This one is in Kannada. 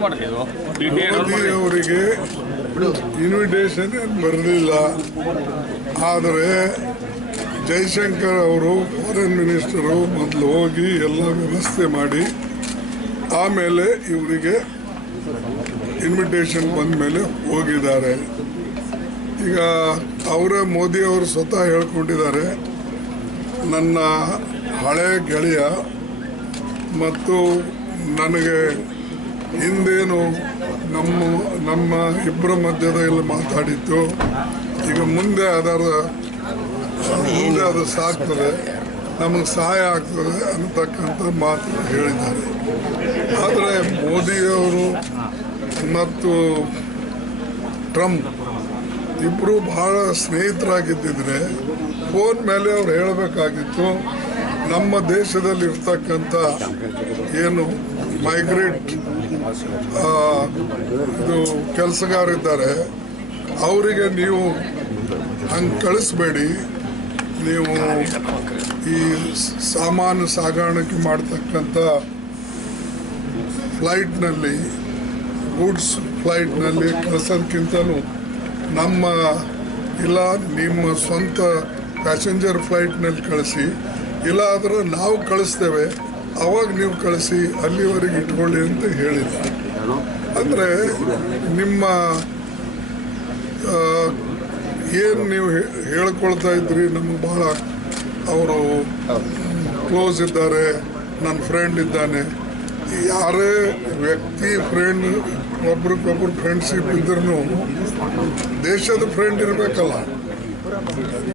ಮೋದಿ ಅವರಿಗೆ ಇನ್ವಿಟೇಷನ್ ಬರಲಿಲ್ಲ. ಆದರೆ ಜೈಶಂಕರ್ ಅವರು ಫಾರಿನ್ ಮಿನಿಸ್ಟರು ಮೊದಲು ಹೋಗಿ ಎಲ್ಲ ವ್ಯವಸ್ಥೆ ಮಾಡಿ ಆಮೇಲೆ ಇವರಿಗೆ ಇನ್ವಿಟೇಷನ್ ಬಂದ ಮೇಲೆ ಹೋಗಿದ್ದಾರೆ. ಈಗ ಅವರೇ ಮೋದಿ ಅವರು ಸ್ವತಃ ಹೇಳ್ಕೊಂಡಿದ್ದಾರೆ, ನನ್ನ ಹಳೆ ಗೆಳೆಯ ಮತ್ತು ನನಗೆ ಹಿಂದೇನು ನಮ್ಮ ಇಬ್ಬರ ಮಧ್ಯದಲ್ಲಿ ಮಾತಾಡಿತ್ತು, ಈಗ ಮುಂದೆ ಅದು ಸಾಕ್ತದೆ, ನಮಗೆ ಸಹಾಯ ಆಗ್ತದೆ ಅನ್ನತಕ್ಕಂಥ ಮಾತು ಹೇಳಿದ್ದಾರೆ. ಆದರೆ ಮೋದಿಯವರು ಮತ್ತು ಟ್ರಂಪ್ ಇಬ್ಬರು ಬಹಳ ಸ್ನೇಹಿತರಾಗಿದ್ದಿದ್ರೆ ಫೋನ್ ಮೇಲೆ ಅವ್ರು ಹೇಳಬೇಕಾಗಿತ್ತು, ನಮ್ಮ ದೇಶದಲ್ಲಿರ್ತಕ್ಕಂಥ ಏನು ಮೈಗ್ರೇಟ್ ಇದು ಕೆಲಸಗಾರಿದ್ದಾರೆ ಅವರಿಗೆ ನೀವು ಹಂಗೆ ಕಳಿಸ್ಬೇಡಿ, ನೀವು ಈ ಸಾಮಾನು ಸಾಗಾಣಿಕೆ ಮಾಡ್ತಕ್ಕಂಥ ಫ್ಲೈಟ್ನಲ್ಲಿ ಗೂಡ್ಸ್ ಫ್ಲೈಟ್ನಲ್ಲಿ ಕಳಿಸೋದಕ್ಕಿಂತಲೂ ಇಲ್ಲ ನಿಮ್ಮ ಸ್ವಂತ ಪ್ಯಾಸೆಂಜರ್ ಫ್ಲೈಟ್ನಲ್ಲಿ ಕಳಿಸಿ, ಇಲ್ಲ ಆದರೆ ನಾವು ಕಳಿಸ್ತೇವೆ ಅವಾಗ ನೀವು ಕಳಿಸಿ, ಅಲ್ಲಿವರೆಗೆ ಇಟ್ಕೊಳ್ಳಿ ಅಂತ ಹೇಳಿಲ್ಲ. ಅಂದರೆ ನಿಮ್ಮ ಏನು ನೀವು ಹೇಳ್ಕೊಳ್ತಾ ಇದ್ರಿ, ನಮಗೆ ಭಾಳ ಅವರು ಕ್ಲೋಸ್ ಇದ್ದಾರೆ, ನನ್ನ ಫ್ರೆಂಡ್ ಇದ್ದಾನೆ, ಯಾರೇ ವ್ಯಕ್ತಿ ಫ್ರೆಂಡ್ ಒಬ್ರಿಗೊಬ್ರು ಫ್ರೆಂಡ್ಶಿಪ್ ಇದ್ರೂ ದೇಶದ ಫ್ರೆಂಡ್ ಇರಬೇಕಲ್ಲ.